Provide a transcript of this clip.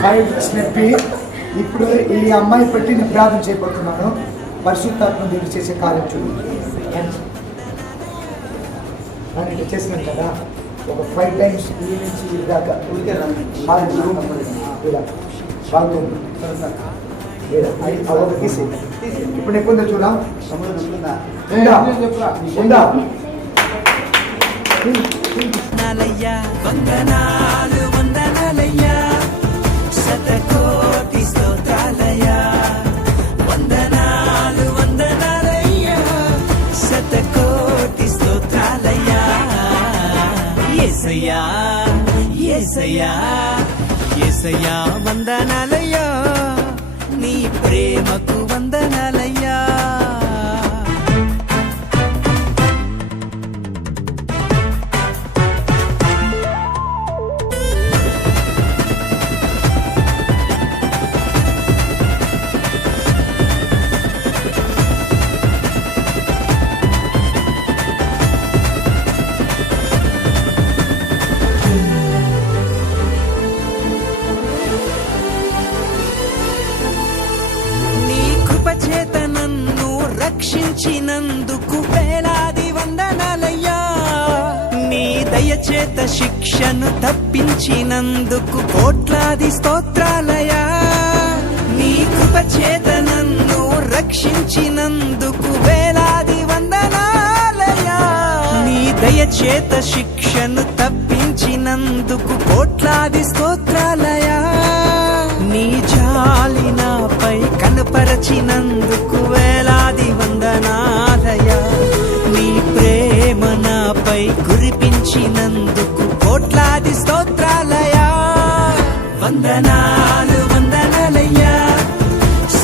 Five స్నెప్పి. ఇప్పుడు ఈ అమ్మాయి పెట్టి నేను ప్రార్థన చేయబోతున్నాను. పరిశుద్ధాత్మ దేవుడు చేసే కార్యం చూడు. అని ఇట్లా చేసినాం కదా, ఒక 5 times ఈ నుంచి ఈ దాకా ఇప్పుడు ఎక్కువ చూడా వందనాలు వందనాలయ్యా, శతకోటి స్తోత్రాలయ్యా. వందనాలు వందనాలయ్యా, శతకోటి స్తోత్రాలయ్యా. యేసయ్యా యేసయ్యా యేసయ్యా వందనాలయ్యా, నీ ప్రేమకు వందనాలయ్యా. చేత నన్ను రక్షించినందుకు వేలాది వందనాలయ్యా. నీ దయచేత శిక్షను తప్పించినందుకు కోట్లాది స్తోత్రాలయ్యా. నీ కృప చేత నన్ను రక్షించినందుకు వేలాది వందనాలయ్యా. నీ దయచేత శిక్షను తప్పించినందుకు కోట్లాది స్తోత్రాలయ్యా. నీ జాలి నాపై కనపరచినందుకు వేలాది వందనాలయ్యా. నీ ప్రేమ నాపై కురిపించినందుకు కోట్లాది స్తోత్రాలయ్యా. వందనా